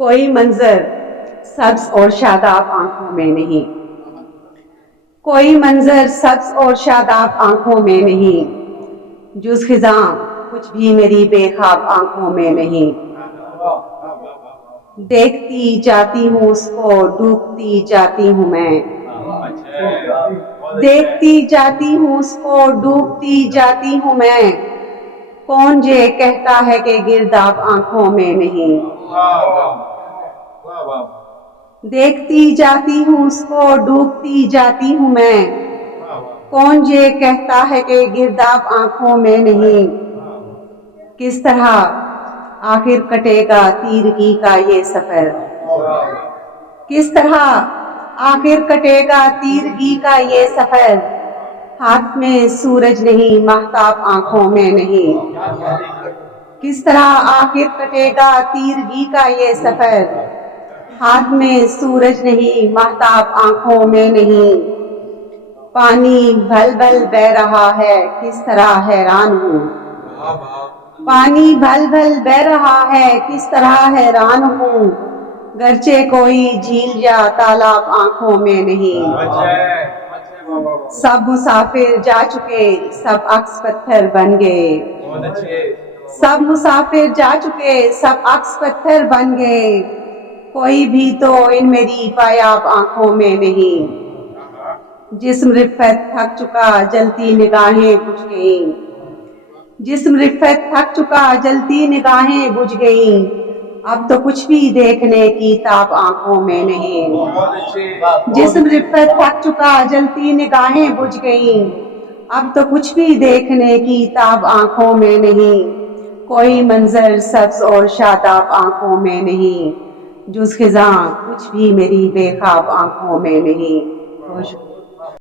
کوئی منظر سبز اور شاداب آنکھوں میں نہیں، کوئی منظر سبز اور شاداب آنکھوں میں نہیں، جز خزاں کچھ بھی میری بے خواب آنکھوں میں نہیں۔ دیکھتی جاتی ہوں اس کو، ڈوبتی جاتی ہوں میں، دیکھتی جاتی ہوں اس کو، ڈوبتی جاتی ہوں میں، کون یہ کہتا ہے کہ گرداب آنکھوں میں نہیں۔ دیکھتی جاتی ہوں اس کو، ڈوبتی جاتی ہوں میں، کون یہ کہتا ہے کہ گرداب آنکھوں میں نہیں۔ کس طرح آخر کٹے گا تیرگی کا یہ سفر، کس طرح آخر کٹے گا تیرگی کا یہ سفر، ہاتھ میں سورج نہیں مہتاب آنکھوں میں نہیں۔ کس طرح آخر کٹے گا تیرگی کا یہ سفر، ہاتھ میں سورج نہیں مہتاب آنکھوں میں نہیں۔ پانی بھل بھل بہہ رہا ہے کس طرح حیران ہوں، پانی بھل بھل بہہ رہا ہے کس طرح حیران ہوں، گرچہ کوئی جھیل یا تالاب آنکھوں میں نہیں۔ سب مسافر جا چکے سب عکس پتھر بن گئے، سب مسافر جا چکے سب عکس پتھر بن گئے، کوئی بھی تو ان میری پایاب آنکھوں میں نہیں۔ جسم رفت تھک چکا جلتی نگاہیں بجھ گئیں، جسم رفت تھک چکا جلتی نگاہیں بجھ گئیں، اب تو کچھ بھی دیکھنے کی تاب آنکھوں میں نہیں۔ جسم رفت تھک چکا جلتی نگاہیں بجھ گئیں، اب تو کچھ بھی دیکھنے کی تاب آنکھوں میں نہیں۔ کوئی منظر سبز اور شاداب آنکھوں میں نہیں، جز خزاں کچھ بھی میری بے خواب آنکھوں میں نہیں۔